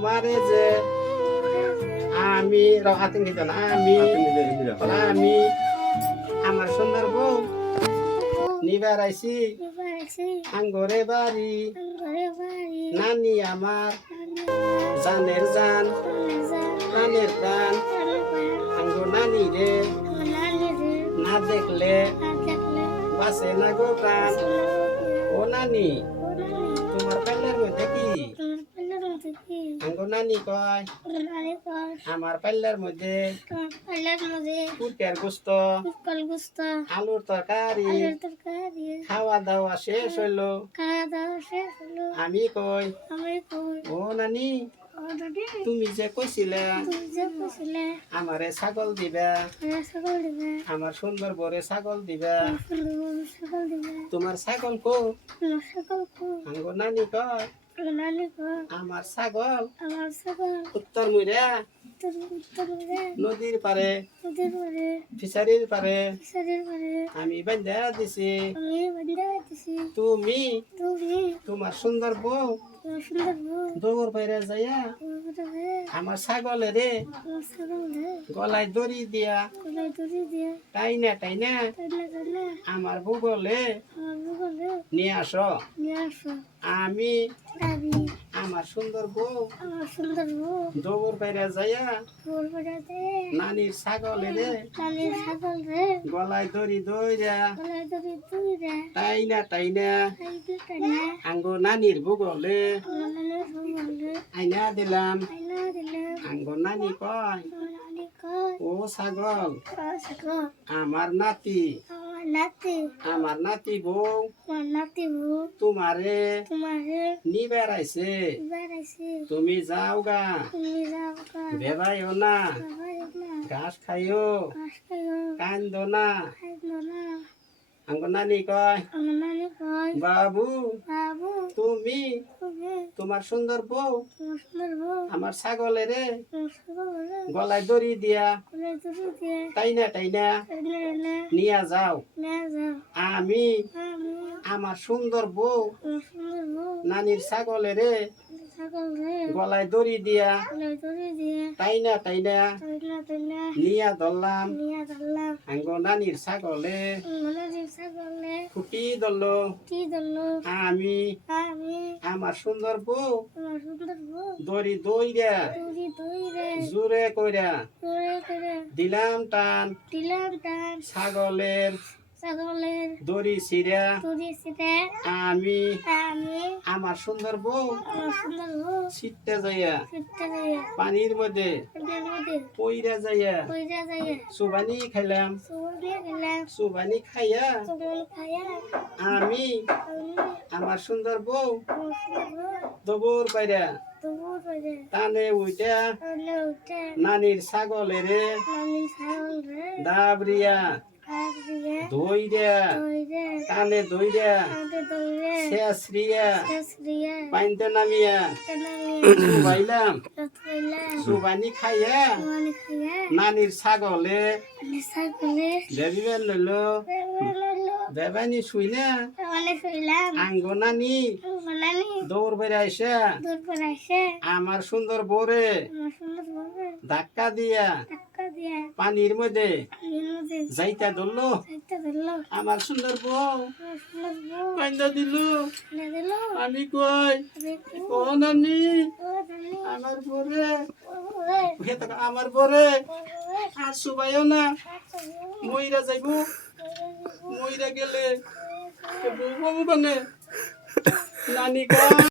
তোমারে যে আমি হাতে নিত না আমি আমি আমার সুন্দর বউ নিবার আইছি আঙ্গরে বাড়ি। নানি আমার জানের জান। প্রাণের প্রাণ। আঙ্গ নানি রে। না দেখলে বাসে না গো প্রাণ। ও নানি। তোমার আঙ্গ নানি কয় আমার পাল্লার মধ্যে গুস্ত আলুর তরকারি খাওয়া দাওয়া শেষ হইল। আমি কই? ও নানি তুমি যে কইছিলে আমারে ছাগল দিবা। আমার সুন্দর বরে ছাগল দিবা। তোমার ছাগল কো? আঙ্গ নানি কয় আমার ছাগল। আমার ছাগল। উত্তর মুইরা। নদীর পারে নদীর পরে ফিসারির পারে শরীর পরে আমি বান্ধা দিছি। আমি বন্ধ হইতেছি তুমি তুমি তোমার সুন্দর বউ তোমার সুন্দর বউ দৌড় যাইয়া আমার ছাগলে রে গলায় দড়ি দিয়া কোলাই তুলি দিয়ে টাইনা টাইনা, আমার ভূগোলে আমার নিয়ে আস। নিয়ে আসো আমি আমি আমার সুন্দর বউ। আমার সুন্দর বউ। দৌড় বাইরে যাইয়া ফুল পড়াতে নানির ছাগলে রে কালের সকল রে গলায় দড়ি দইরা। কোলাই তুলি তুই রে টাইনা। টাইনা আইতে টানা আঙ্গো নানির ভূগোলে। নানের আইনা দিলাম। আঙ্গো নানি কয় ও ছাগল আমার নাতি নাতি। আমার নাতি বউ। নাতি বউ। তোমারে তোমারে নি বেড়াইছে বেড়াইছি তুমি যাও গা। তুমি যাও গা। বেড়াইও না। ঘাস খাইও। ঘাস খাইও। কান্দ না। আমার নানি কয় বাবু। তুমি তুমি। তোমার সুন্দর বউ আমার ছাগলেরে গলায় দড়ি দিয়া এনে এনে নিয়া যাও। নিয়ে যাও। আমি আমি আমার সুন্দর বউ নানির ছাগলেরে গলায় দড়ি দিয়া টানা টানা নিয়া ধরলাম। আঙ্গ নানির ছাগলে দিবসা ধরল? কি দিল আমি। আমি। আমার সুন্দর বউ। তোমার সুন্দর বউ। দড়ি দইরা তুই তুই রে জুরে কইরা। করে দিলাম টান। দিলাম টান। ছাগলের। ছাগলের। দড়ি ছিঁড়া। তুরি সিটে আমি। আমি। আমার সুন্দর বউ। আমার সুন্দর বউ। ছিটতে যাইয়া। ফিরতে যাইয়া। পানির মধ্যে। পইরা যাইয়া। কইরা যাইয়া। সুবানি খাইলাম। সুবনে খাইয়া সুবনে খাইয়া। আমি আমি আমার সুন্দর বউ দবর বাইরা তানে উইটা নানির ছাগলেরে দাবরিয়া দইরা টানে দইরা শেষরিয়া পাইনতে নামিয়া সুবাইলাম সুবানি খাইয়া নানির ছাগলে দেবিবেন লইল দেবানি শুইলাম আঙ্গ নানি দৌড় বেড়ে আইসা দূর পর আসে আমার সুন্দর বোরে ধাক্কা দিয়া পানির মধ্যে যাইতা ধরলো? আমার সুন্দর বউ। বউ। কান্দা দিল। আমি কই? ও নানি। আমার থাকা আমার বোরে আর সুবাইও না। মইরা যাইব। মইরা গেলে বউ বাবু বানে। নানি কয়?